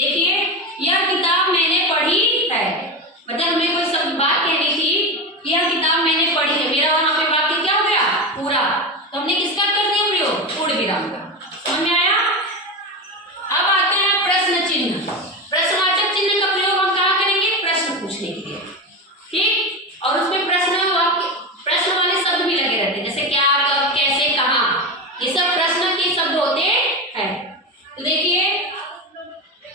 देखिए, यह किताब मैंने पढ़ी है, मतलब हमें कोई सब बात कहनी थी कि यह किताब मैंने पढ़ी है। मेरा वहां पे वाक्य क्या हो गया? पूरा। तो हमने किसका कर दिया प्रयोग? पूर्ण विराम का। समझ में आया? अब आते हैं प्रश्न चिन्ह। प्रश्नवाचक चिन्ह का प्रयोग हम कहाँ करेंगे? प्रश्न पूछने के लिए, ठीक। और उसमें प्रश्न वाले शब्द भी लगे रहते हैं, जैसे क्या, कब, कैसे, कहाँ, ये सब प्रश्न के शब्द होते हैं। तो देखिए,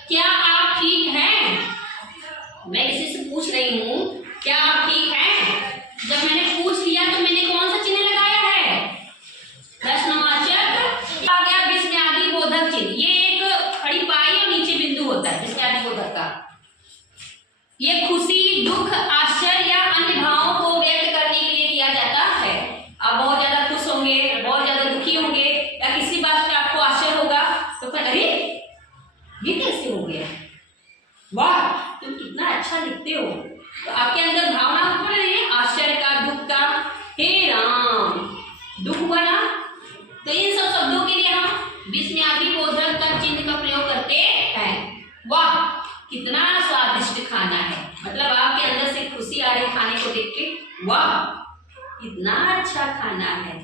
क्या आप ठीक हैं? मैं किसी से पूछ रही हूँ क्या आप ठीक हैं? जब मैंने पूछ लिया तो मैंने कौन सा चिन्ह लगाया है? प्रश्नवाचक। आ गया विस्मयादि बोधक चिन्ह। ये एक खड़ी पाई और नीचे बिंदु होता है विस्मयादि बोधक का। ये खुशी, दुख, आश्चर्य या अन्य भावों को व्यक्त करने के लिए किया जाता है। आप बहुत ज्यादा खुश होंगे, बहुत ज्यादा दुखी होंगे, या किसी बात का आपको आश्चर्य होगा तो फिर अरे ये कैसे हो गया, वाह तुम कितना अच्छा लिखते हो, तो आपके अंदर भावना उत्पन्न रही है आश्चर्य का, दुख का। हे राम, दुख हुआ ना। तो इन सब शब्दों के लिए हम विस्मयादि बोधक का चिन्ह का प्रयोग करते हैं। वाह कितना स्वादिष्ट खाना है, मतलब आपके अंदर से खुशी आ रही खाने को देख के, वाह कितना अच्छा खाना है।